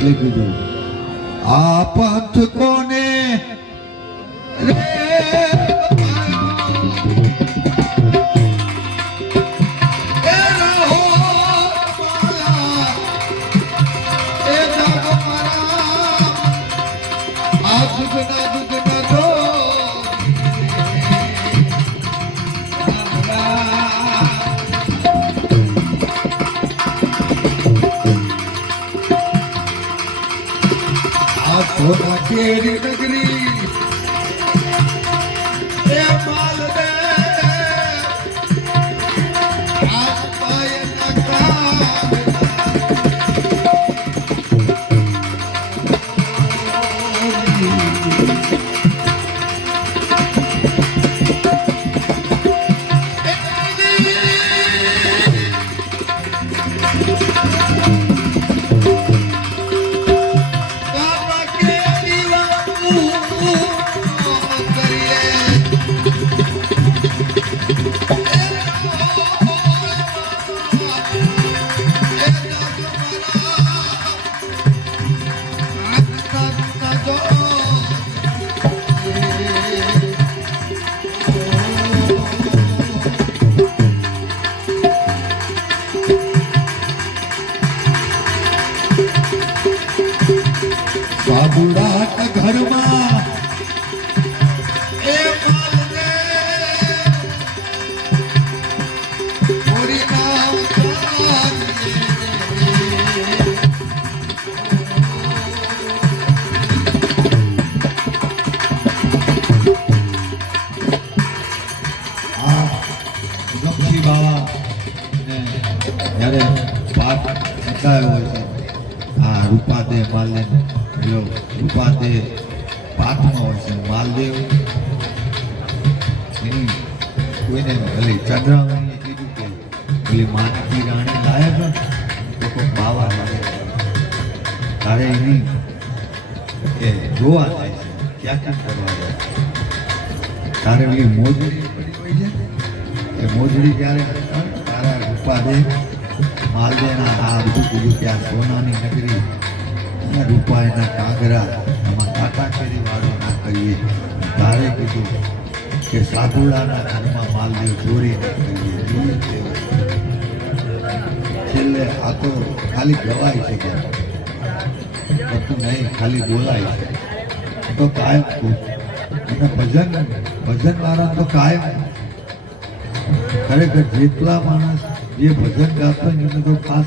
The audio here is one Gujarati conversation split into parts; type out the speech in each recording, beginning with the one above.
એટલે કીધું આ પંથ કોને રે सोना केरी नगरी ए माल दे आप पाए बाबूराट घर में ए माल दे मोरी नाव ગમશી બાવા જ્યારે પાઠ બતાવ્યો હોય છે આ રૂપાદે માલને રૂપાદે પાઠમાં હોય છે માલદેવ એની કોઈને ભલે ચંદ્રાવણીએ કીધું કે પેલી માનકી રાણી લાયક તો કોઈ બાવા લાગે તારે એની એ જોવા જાય છે ક્યાં ક્યાં કરવા જાય તારે એની મોજડી પડી હોય છે એ મોજડી જ્યારે તારા રૂપાદે માલદેવના આ બધું કીધું કે આ સોનાની નગરી અને રૂપા એના કાંગરા એમાં કાટાકેરી વાળો ના કરીએ તારે કીધું કે સાધુડાના ઘરમાં માલદેવ ચોરી ના કરીએ જોયું છેલ્લે આ તો ખાલી ગવાય છે કે બધું નહીં ખાલી બોલાય છે તો કાયમ અને ભજન વાળા તો કાયમ ખરેખર જેટલા માણસ જે ભજન ગાતો હોય એને તો ખાસ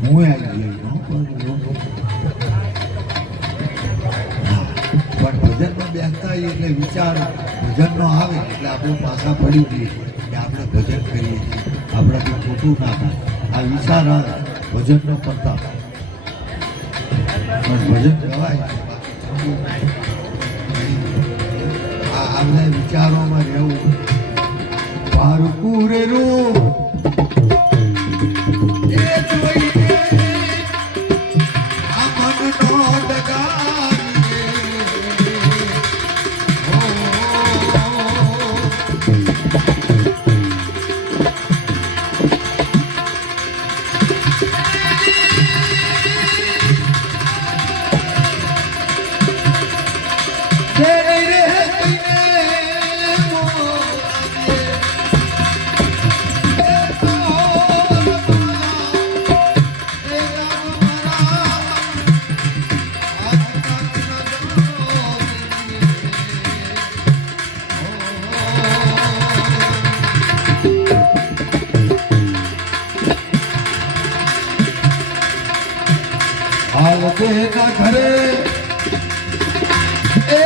હું આવી ગયો પણ ભજનમાં બેસતા આવીએ એટલે વિચાર ભજનનો આવે એટલે આપણે પાછા પડી જઈએ કે આપણે ભજન કરીએ છીએ આપણાથી ખોટું ના થાય આ વિચાર આવે ભજનનો પડતા પણ ભજન ગવાય આપણે વિચારોમાં રહેવું પારકુરે રો ના ઘરે એ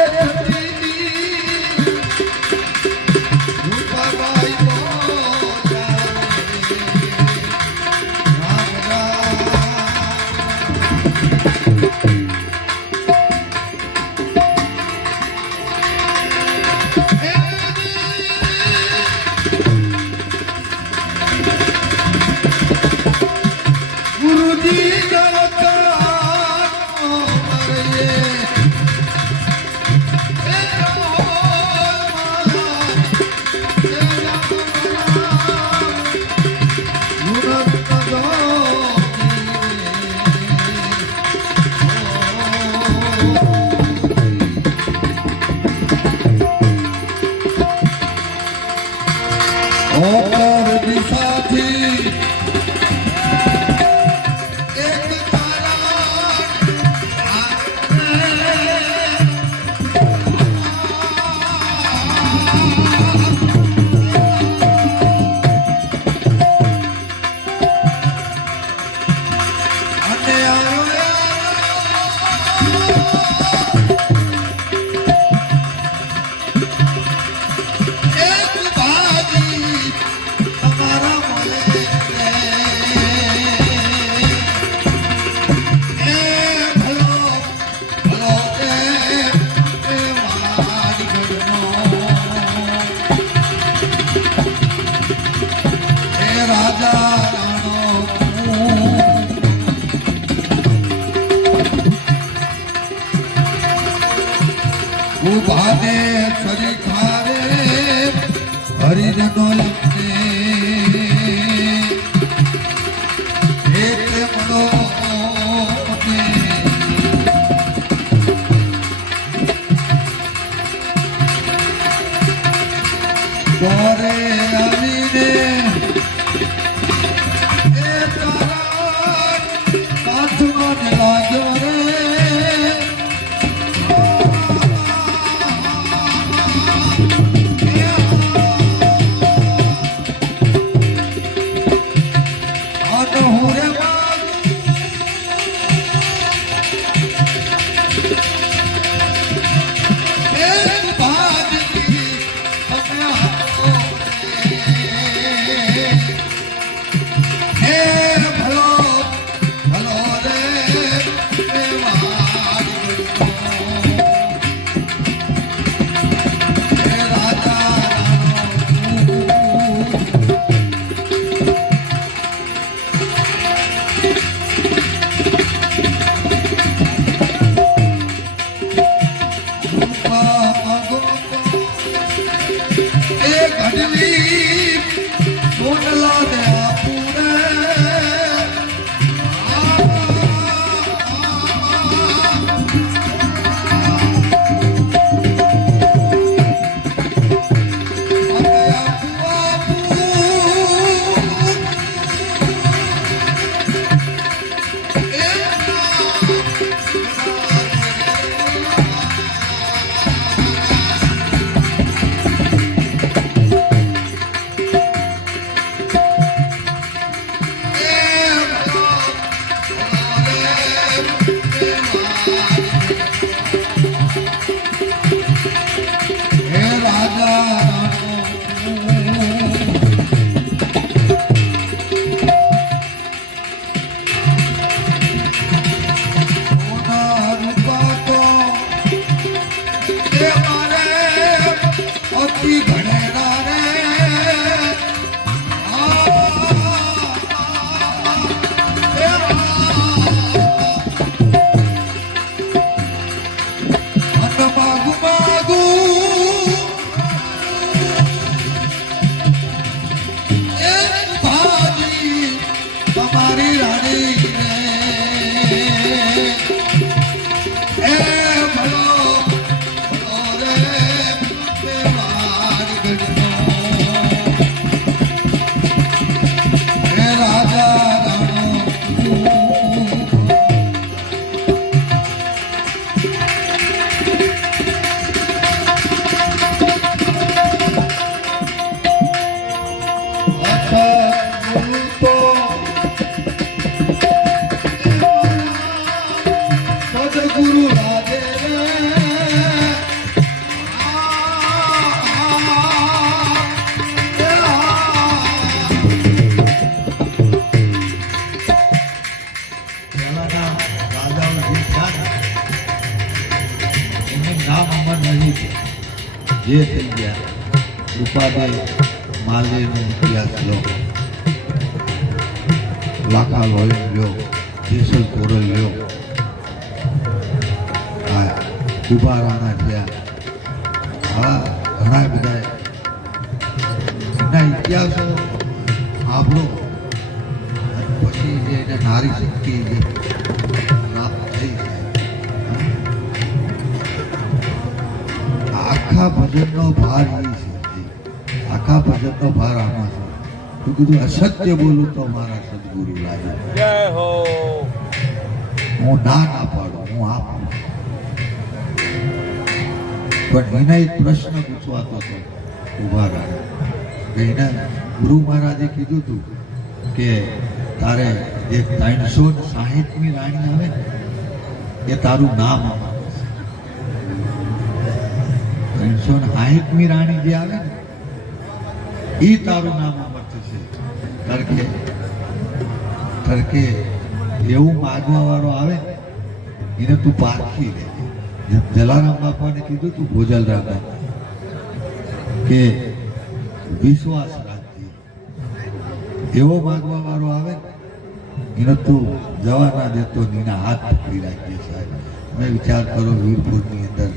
રૂપાબાઈ ગુરુજી ભાને સરી ખારે હરિજનો લખને એટલે મનો દોરે આવીને એ તારા કાચનો ને લાગ્યો રે જે થઈ ગયા ઉપાધ્યાય માલવીનો ઇતિહાસ લો, લાખા લોહી લ્યો, જેસલ કોરલ લ્યો, આ દુબારાના થયા, આવા ઘણા બધા એના ઇતિહાસો સાંભળો અને પછી જે એને નારી શક્તિ જે પ્રાપ્ત થઈ આખા ભજનનો ભાર એ છે, આખા ભજનનો ભાર આમાં છે. તું કીધું અસત્ય બોલું તો મારા સદગુરુ લાગે, હું ના પાડું, હું આપું. પણ એને એક પ્રશ્ન પૂછવાતો હતો ઉભા રહ્યા કે એના ગુરુ મહારાજે કીધું હતું કે તારે એક 360મી રાણી આવે ને એ તારું નામ આવે, 360મી રાણી જે આવે ને એ તારું નામ અમર થશે. તરકે એવું માગવા વાળો આવે એને તું પારખી લે. જલારામ બાપાને કીધું તું ભોજલરામ કે વિશ્વાસ રાખજે, એવો માગવા વાળો આવે એને તું જવા ના દેતો, એના હાથ પકડી રાખજે. સાહેબ તમે વિચાર કરો, વીરપુરની અંદર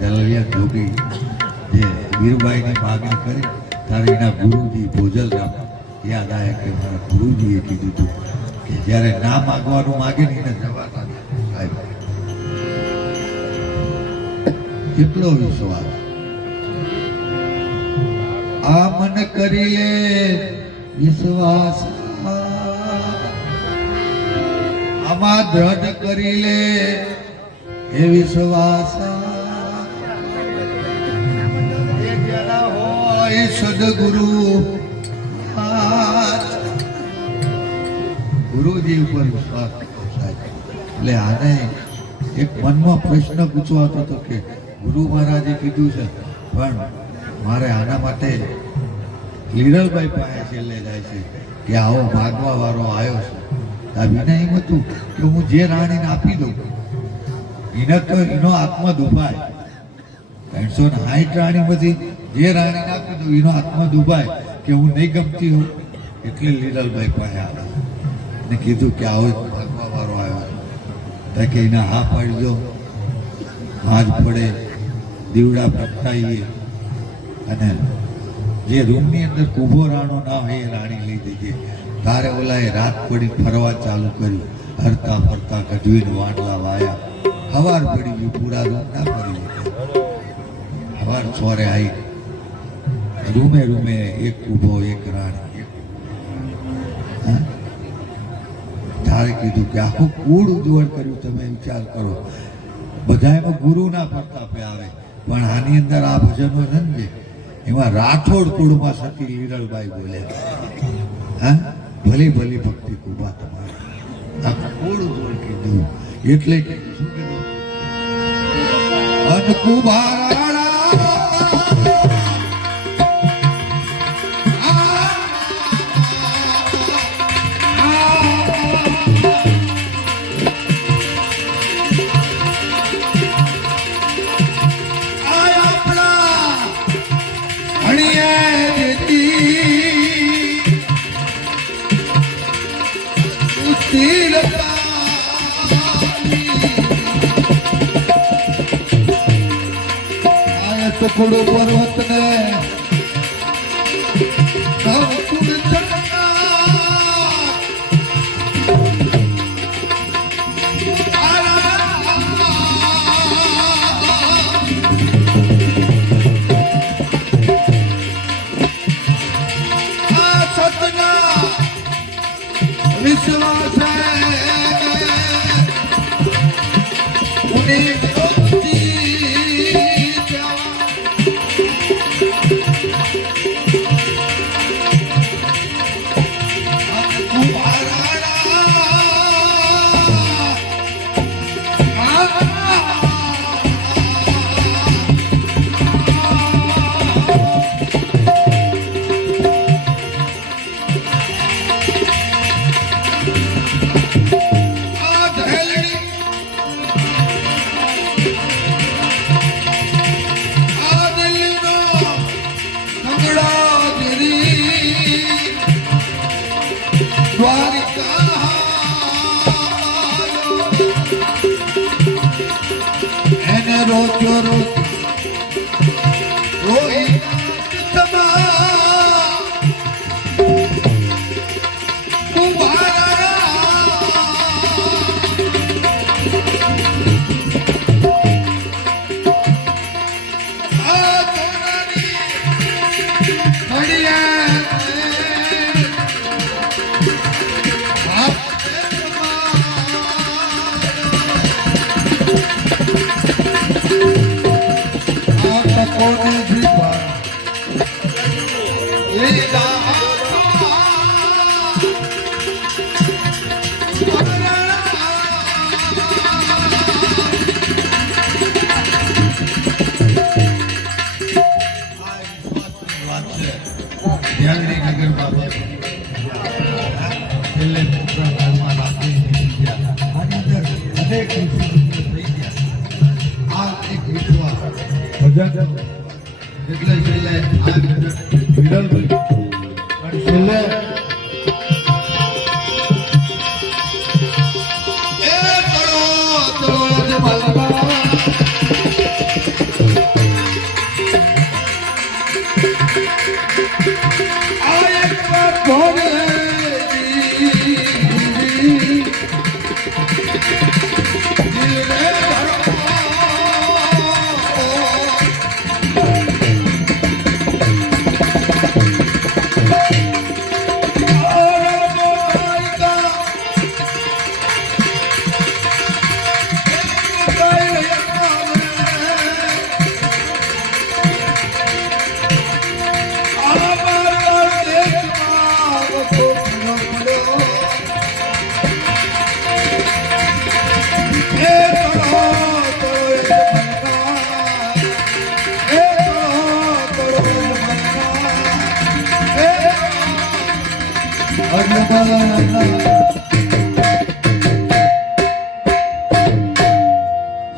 જલલિયા જોગી જે વીરબાઈની માગણી કરી ત્યારે એના ગુરુજી ભોજલરામ યાદ આવ્યા કે મારા ગુરુજીએ કીધું હતું કે જ્યારે ના માગવાનું માગે ને એને જવાબ સાહેબ કેટલો વિશ્વાસ આ મન કરી લે વિશ્વાસ આમાં દ્રઢ કરી લે એ વિશ્વાસ એ જરા હોય સદગુરુ ગુરુજી ઉપર વિશ્વાસ સાહેબ એટલે આને એક મનમાં પ્રશ્ન પૂછવાતો હતો કે ગુરુ મહારાજે કીધું છે પણ મારે આના માટે લીરલભાઈ પાસે છેલ્લે જાય છે કે આવો માગવા વાળો આવ્યો છે આ વિનય એમ હતું કે હું જે રાણીને આપી દઉં એને તો એનો આત્મા દુભાય 360 રાણીમાંથી જે રાણીને આપી દઉં એનો આત્મા દુભાય કે હું નહીં ગમતી હોઉં એટલે લીરલભાઈ પાસે આવે ને કીધું કે આવો માગવા વાળો આવ્યો કે એને હા પાડી દો હાથ પડે દીવડા પ્રગટાવીએ અને જે રૂમની અંદર કુભો રાણો ના હોય એ રાણી લઈ જઈએ તારે ઓલાએ રાત પડી ફરવા ચાલુ કર્યું હરતા ફરતા ગઢવીને વાંડલા વાયા હવાર પડી ગયું પૂરા રૂમ ના કરી હવાર સોરે આવી રૂમે રૂમે એક કુભો એક રાણી તારે કીધું કે આખું કુળ ઉજવળ કર્યું તમે વિચાર કરો બધા એમાં ગુરુના પ્રતાપે આવે પણ આની અંદર આ ભજનો છે ને એમાં રાઠોડ કુળમાં સતી લીરલબાઈ બોલે હા ભલી ભલી ભક્તિ કુબા તમારે આ કુળ ઉજવળ કીધું એટલે શું કીધું અનકુબારા કુડો પર્વત ને વિશ્વાસ રોજો રોઈ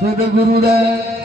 સદગુરુદેવ